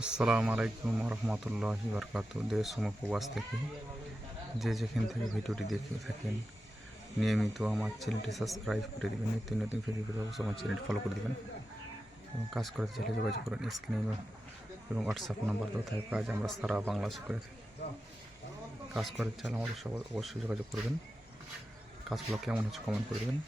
আসসালামু আলাইকুম রহমতুল্লাহি বরকাতুহু। দেশ ও প্রবাস থেকে যে যেখান থেকে ভিডিওটি দেখে থাকেন নিয়মিত আমার চ্যানেলটি সাবস্ক্রাইব করে দেবেন। নিত্য নতুন ভিডিও পেতে অবশ্যই আমার চ্যানেলটি ফলো করে দেবেন এবং কাজ করতে চাইলে যোগাযোগ করেন স্ক্রিনে এবং হোয়াটসঅ্যাপ নাম্বার দেওয়া থাকে। কাজ আমরা সারা বাংলাদেশে করে থাকি। কাজ করতে চাইলে আমাদের সব অবশ্যই যোগাযোগ করবেন। কাজগুলো কেমন হচ্ছে কমেন্ট করে দেবেন।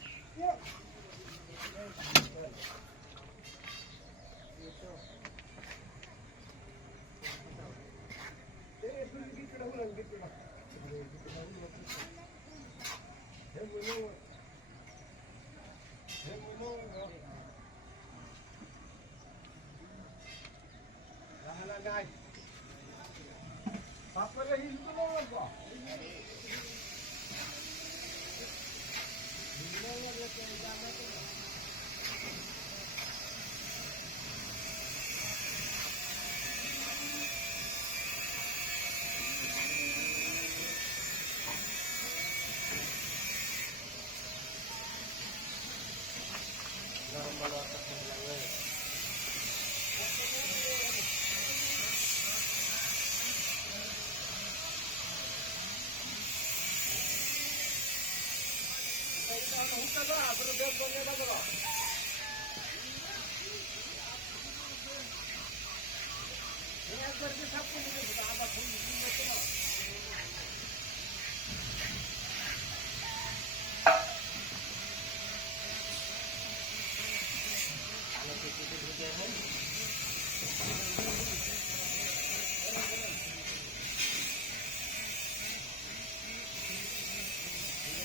একবার